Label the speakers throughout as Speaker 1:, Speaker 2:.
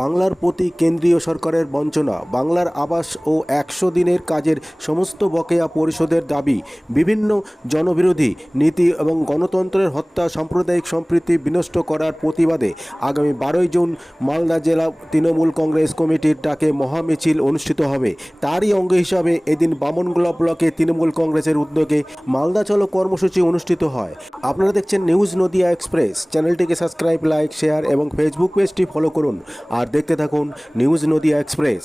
Speaker 1: বাংলার প্রতি কেন্দ্রীয় সরকারের বঞ্চনা, বাংলার আবাস ও একশো দিনের কাজের সমস্ত বকেয়া পরিশোধের দাবি, বিভিন্ন জনবিরোধী নীতি এবং গণতন্ত্রের হত্যা, সাম্প্রদায়িক সম্প্রীতি বিনষ্ট করার প্রতিবাদে আগামী বারোই জুন মালদা জেলা তৃণমূল কংগ্রেস কমিটির ডাকে মহামিছিল অনুষ্ঠিত হবে। তারই অঙ্গ হিসাবে এদিন বামনগোলা ব্লকে তৃণমূল কংগ্রেসের উদ্যোগে মালদা চলো কর্মসূচি অনুষ্ঠিত হয়। আপনারা দেখছেন নিউজ নদিয়া এক্সপ্রেস। চ্যানেলটিকে সাবস্ক্রাইব, লাইক, শেয়ার এবং ফেসবুক পেজটি ফলো করুন। আর দেখতে থাকুন নিউজ নদিয়া এক্সপ্রেস।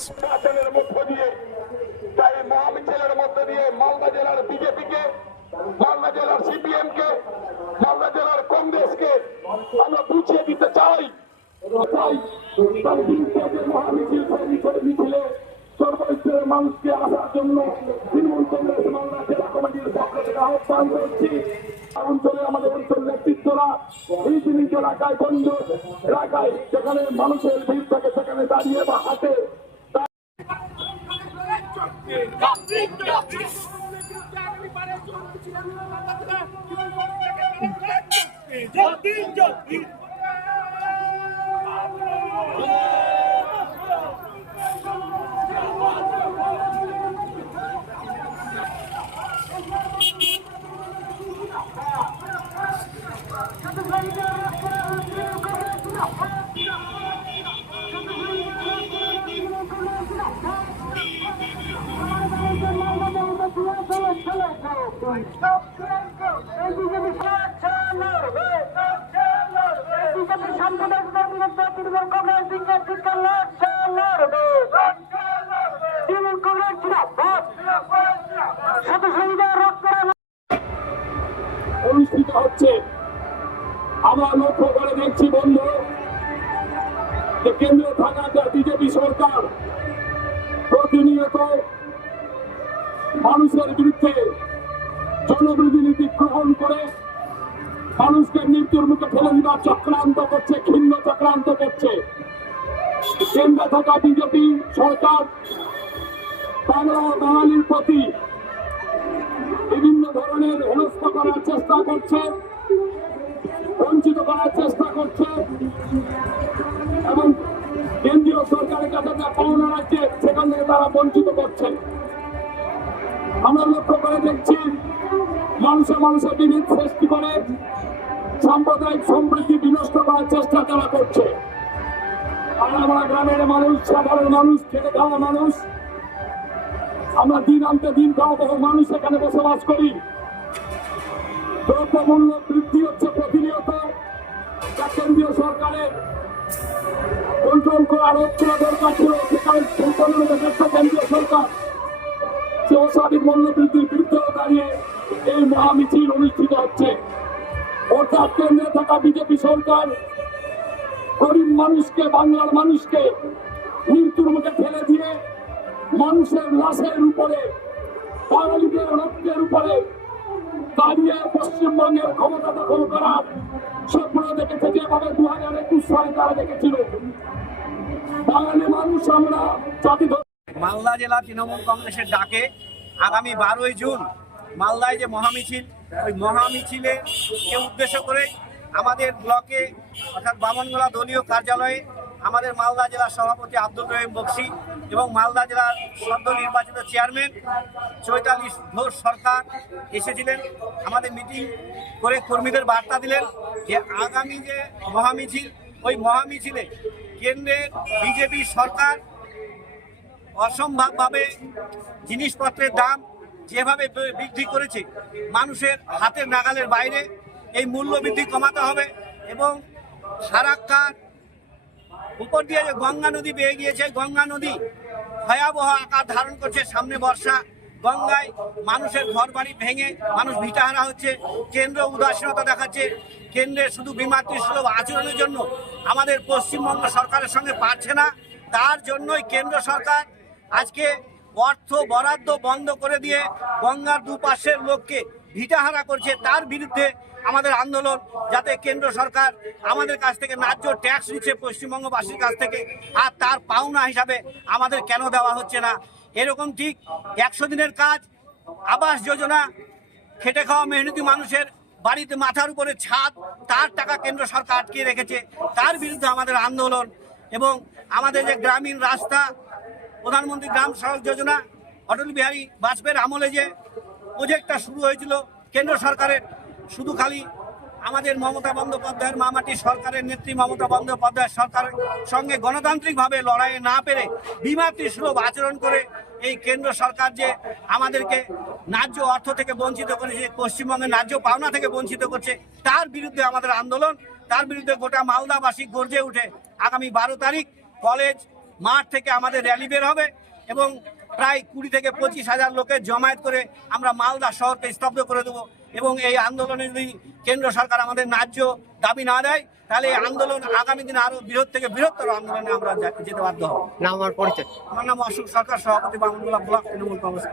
Speaker 2: জেলার মালদা জেলার মালদা জেলার আমরা বুঝিয়ে দিতে চাই। তাই তার দিন মহামিছিল মিছিলে সর্বস্তরের মানুষকে আসার জন্য তৃণমূল কংগ্রেস মালদা জেলা কমিটির পক্ষ থেকে আহ্বান করছি অঞ্চলে আমাদের অঞ্চল নেতৃত্বরা এই এলাকায় এলাকায় যেখানে মানুষের ভিড় থাকে সেখানে দাঁড়িয়ে হাতে অনুষ্ঠিত হচ্ছে আমরা লক্ষ্য করে দেখছি বন্ধু যে কেন্দ্রে থাকা বিজেপি সরকার প্রতিনিয়ত মানুষের বিরুদ্ধে জনবিরোধী নীতি গ্রহণ করে মানুষকে মৃত্যুর মুখে ফেলে দেওয়ার চক্রান্ত করছে ঘৃণ্য চক্রান্ত করছে। কেন্দ্রে থাকা বিজেপি সরকার বাংলা বাঙালির প্রতি বিভিন্ন ধরনের হেনস্থা করার চেষ্টা করছে, বঞ্চিত করার চেষ্টা করছে, এবং কেন্দ্রীয় সরকারের কাছে যা পাওনা রাখছে, সেখান থেকে তারা বঞ্চিত করছে। আমরা লক্ষ্য করে দেখছি মানুষে মানুষের বিভেদ সৃষ্টি করে সাম্প্রদায়িক সম্প্রীতি বিনষ্ট করার চেষ্টা তারা করছে। আর গ্রামের মানুষ, সাধারণ মানুষ, খেটে খাওয়া মানুষ। আমরা দিন আনতে দিন খাওয়া বহু মানুষ এখানে বসবাস করি। দ্রব্যমূল্য বৃদ্ধি হচ্ছে প্রতিনিয়ত। কেন্দ্রীয় সরকারের কন্ট্রোল করা রোধ করা দরকার ছিল কেন্দ্রীয় সরকার। সে অস্বাভাবিক মূল্য বিরুদ্ধে দাঁড়িয়ে এই মহামিছিল অনুষ্ঠিত হচ্ছে। অর্থাৎ কেন্দ্রে থাকা বিজেপি সরকার গরিব মানুষকে, বাংলার মানুষকে মৃত্যুর মুখে ফেলে দিয়ে মানুষের লাশের উপরে বাঙালিদের রক্তের উপরে দাঁড়িয়ে পশ্চিমবঙ্গের ক্ষমতা দখল করার স্বপ্ন দেখেছে যেভাবে দু হাজার একুশ সালে তারা দেখেছিল। বাঙালি মানুষ আমরা জাতি
Speaker 3: মালদা জেলা তৃণমূল কংগ্রেসের ডাকে আগামী বারোই জুন মালদায় যে মহামিছিল, ওই মহামিছিলে কে উদ্দেশ্য করে আমাদের ব্লকে, অর্থাৎ বামনগোলা দলীয় কার্যালয়ে আমাদের মালদা জেলার সভাপতি আব্দুল রহিম বক্সি এবং মালদা জেলার সদ্য নির্বাচিত চেয়ারম্যান চৈতালি ঘোষ সরকার এসেছিলেন। আমাদের মিটিং করে কর্মীদের বার্তা দিলেন যে আগামী যে মহামিছিল, ওই মহামিছিলে কেন্দ্রের বিজেপি সরকার অসম্ভবভাবে জিনিসপত্রের দাম যেভাবে বৃদ্ধি করেছে, মানুষের হাতের নাগালের বাইরে এই মূল্য বৃদ্ধি কমাতে হবে এবং ফারাক্কার উপর দিয়ে যে গঙ্গা নদী বেয়ে গিয়েছে, গঙ্গা নদী ভয়াবহ আকার ধারণ করছে, সামনে বর্ষা, গঙ্গায় মানুষের ঘর বাড়ি ভেঙে মানুষ ভিটাহারা হচ্ছে, কেন্দ্র উদাসীনতা দেখাচ্ছে কেন্দ্রের শুধু বিমাতৃ সুলভ আচরণের জন্য আমাদের পশ্চিমবঙ্গ সরকারের সঙ্গে পারছে না, তার জন্যই কেন্দ্র সরকার আজকে অর্থ বরাদ্দ বন্ধ করে দিয়ে গঙ্গার দুপাশের লোককে ভিটাহারা করছে, তার বিরুদ্ধে আমাদের আন্দোলন যাতে কেন্দ্র সরকার আমাদের কাছ থেকে ন্যায্য ট্যাক্স নিচ্ছে পশ্চিমবঙ্গবাসীর কাছ থেকে, আর তার পাওনা হিসাবে আমাদের কেন দেওয়া হচ্ছে না? এরকম ঠিক একশো দিনের কাজ, আবাস যোজনা, খেটে খাওয়া মেহনতি মানুষের বাড়িতে মাথার উপরে ছাদ, তার টাকা কেন্দ্র সরকার আটকে রেখেছে, তার বিরুদ্ধে আমাদের আন্দোলন এবং আমাদের যে গ্রামীণ রাস্তা প্রধানমন্ত্রী গ্রাম সড়ক যোজনা, অটল বিহারী বাজপেয়ীর আমলে যে প্রজেক্টটা শুরু হয়েছিল, কেন্দ্র সরকারের, শুধু খালি আমাদের মমতা বন্দ্যোপাধ্যায়ের মামাটি সরকারের নেত্রী মমতা বন্দ্যোপাধ্যায়ের সরকারের সঙ্গে গণতান্ত্রিকভাবে লড়াইয়ে না পেরে বিমাতৃ সুলভ আচরণ করে এই কেন্দ্র সরকার যে আমাদেরকে ন্যায্য অর্থ থেকে বঞ্চিত করেছে, পশ্চিমবঙ্গের ন্যায্য পাওনা থেকে বঞ্চিত করছে, তার বিরুদ্ধে আমাদের আন্দোলন, তার বিরুদ্ধে গোটা মালদাবাসী গর্জে উঠে। আগামী বারো তারিখ কলেজ মাঠ থেকে আমাদের র্যালি বের হবে এবং প্রায় কুড়ি থেকে পঁচিশ হাজার লোকের জমায়েত করে আমরা মালদা শহরকে স্তব্ধ করে দেবো এবং এই আন্দোলনে যদি কেন্দ্র সরকার আমাদের ন্যায্য দাবি না দেয় তাহলে এই আন্দোলন আগামী দিনে আরও বৃহৎ থেকে বৃহত্তর আন্দোলনে আমরা যেতে বাধ্য হব।
Speaker 4: নাম আমার পরিচয়?
Speaker 3: আমার নাম অশোক সরকার সভাপতি বাংলা ব্লক তৃণমূল কংগ্রেস